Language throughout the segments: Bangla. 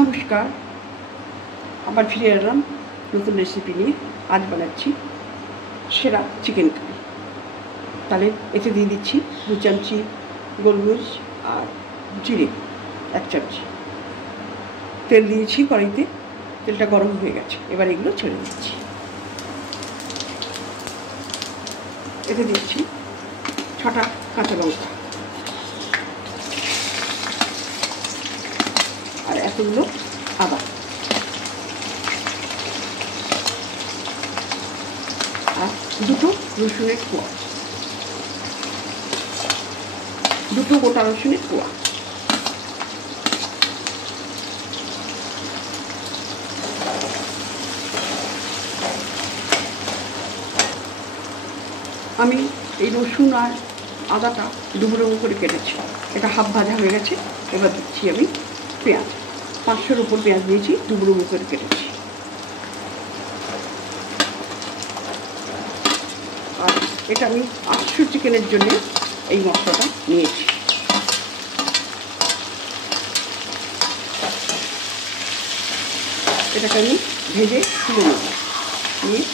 নমস্কার, আবার ফিরে এলাম নতুন রেসিপি নিয়ে। আজ বানাচ্ছি সেরা চিকেন কারি। তাহলে এতে দিয়ে দিচ্ছি 2 চামচি গোলমরিচ আর জিরে 1 চামচি। তেল দিয়েছি কড়াইতে, তেলটা গরম হয়ে গেছে। এবার এগুলো ছেড়ে দিচ্ছি। এতে দিচ্ছি 6টা কাঁচা লঙ্কা আর এতগুলো আদা আর 2টো রসুনের কোয়া, 2টো গোটা রসুনের কোয়া। আমি এই রসুন আর আদাটা ডুবো ডুবো করে কেটেছি। এটা হাফ ভাজা হয়ে গেছে। এবার দিচ্ছি আমি পেঁয়াজ, 500-র উপর পেঁয়াজ দিয়েছি, ডুবো ডুবো করে কেটেছি। আর এটা আমি 800 চিকেনের জন্য এই মশলাটা নিয়েছি। এটাকে আমি ভেজে তুলে নেব। নিয়ে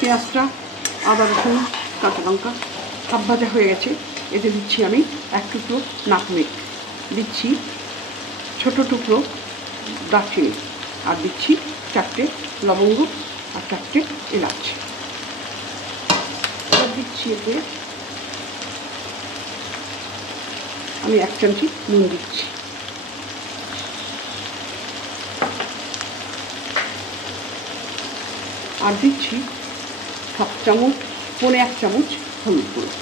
পেঁয়াজটা, আদা, রসুন, কাঁচা লঙ্কা হাফ ভাজা হয়ে গেছে। এতে দিচ্ছি আমি 1 টুকরো নাটমেগ, দিচ্ছি ছোট টুকরো দারচিনি, আর দিচ্ছি 4টে লবঙ্গ আর 4টে এলাচ। এবার দিচ্ছি এতে আমি 1 চামচি নুন দিচ্ছি। আর দিচ্ছি 1 চামচ হলুদ গুঁড়ো।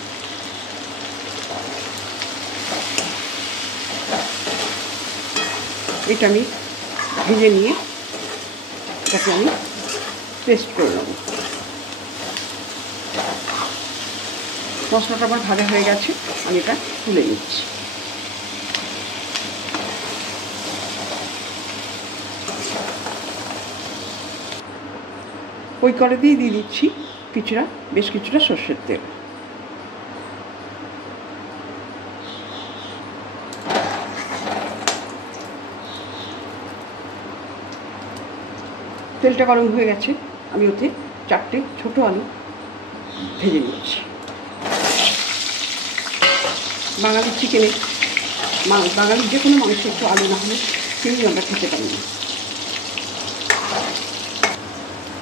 এটা আমি ভেজে নিয়ে এটাকে আমি পেস্ট করে নেব। মশলাটা আমার ভাজা হয়ে গেছে, আমি এটা তুলে নিচ্ছি। ওই কড়াইতেই দিয়ে দিচ্ছি বেশ কিছুটা সর্ষের তেল। তেলটা গরম হয়ে গেছে। আমি ওতে 4টে ছোট আলু ভেজে নিচ্ছি। বাঙালির চিকেনে, বাঙালির যে কোনো মাংসে একটু আলু না হলে কেউই আমরা খেতে পারি না।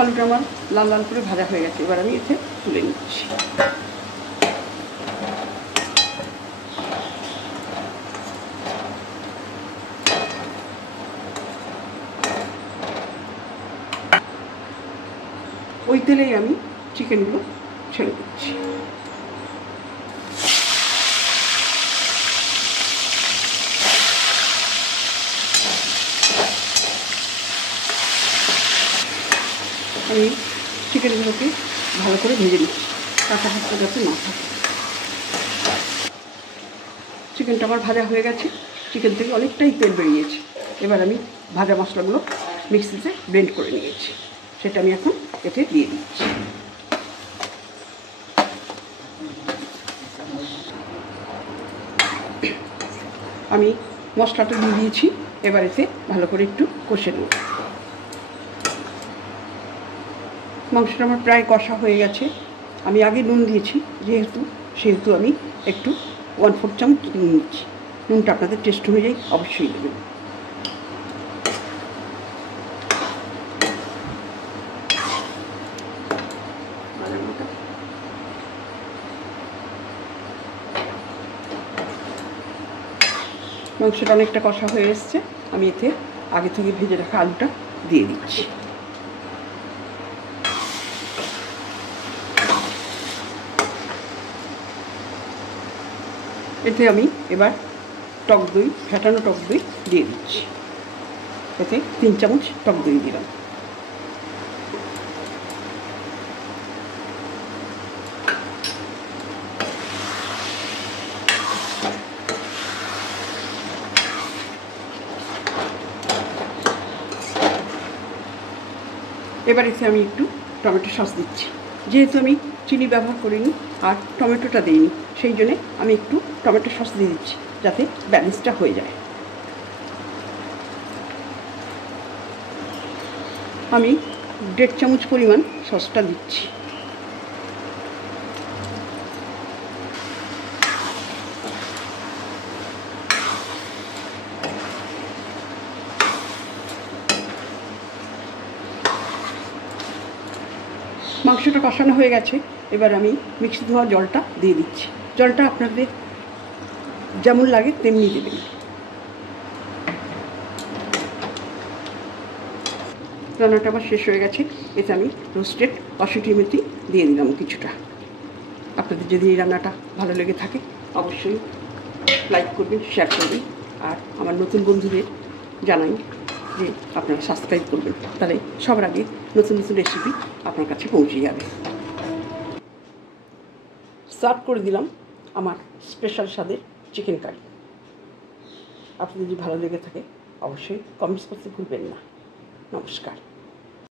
আলুটা আমার লাল লাল করে ভাজা হয়ে গেছে। এবার আমি এতে তুলে নিচ্ছি। ওই তেলেই আমি চিকেনগুলো ছেড়ে দিচ্ছি। আমি চিকেনগুলোকে ভালো করে ভেজে নিচ্ছি, কাঁচা ভাতটা যাতে না থাকে। চিকেনটা আমার ভাজা হয়ে গেছে। চিকেন থেকে অনেকটাই তেল বেরিয়েছে। এবার আমি ভাজা মশলাগুলো মিক্সিতে ব্লেন্ড করে নিয়েছি, সেটা আমি এখন এতে দিয়ে দিচ্ছি। আমি মশলাটা দিয়ে দিয়েছি। এবার এতে ভালো করে একটু কষে নেব। মাংসটা আমার প্রায় কষা হয়ে গেছে। আমি আগে নুন দিয়েছি সেহেতু আমি একটু 1/4 চামচ নুন নিচ্ছি। নুনটা আপনাদের টেস্ট অনুযায়ী অবশ্যই দেবেন। মাংসটা অনেকটা কষা হয়ে এসছে। আমি এতে আগে থেকে ভেজে রাখা আলুটা দিয়ে দিচ্ছি। এতে আমি এবার টক দই, ফেটানো টক দই দিয়ে দিচ্ছি। এতে 3 চামচ টক দই দিলাম। এবার এতে আমি একটু টমেটো সস দিচ্ছি। যেহেতু আমি চিনি ব্যবহার করিনি আর টমেটোটা দিইনি, সেই জন্যে আমি একটু টমেটো সস দিয়ে দিচ্ছি, যাতে ব্যালেন্সটা হয়ে যায়। আমি 1.5 চামচ পরিমাণ সসটা দিচ্ছি। মাংসটা কষানো হয়ে গেছে, এবার আমি মিক্সি ধোয়া জলটা দিয়ে দিচ্ছি। জলটা আপনাদের যেমন লাগে তেমনি দেবেন। রান্নাটা আবার শেষ হয়ে গেছে, এতে আমি রোস্টেড কসুরি মেথি দিয়ে দিলাম কিছুটা। আপনাদের যদি এই রান্নাটা ভালো লেগে থাকে অবশ্যই লাইক করবেন, শেয়ার করবেন, আর আমার নতুন বন্ধুদের জানাই যে আপনারা সাবস্ক্রাইব করবেন, তাহলে সবার আগে নতুন নতুন রেসিপি আপনার কাছে পৌঁছে যাবে। সার্ভ করে দিলাম আমার স্পেশাল স্বাদের চিকেন কারি। আপনাদের যদি ভালো লেগে থাকে অবশ্যই কমেন্টস করতে ভুলবেন না। নমস্কার।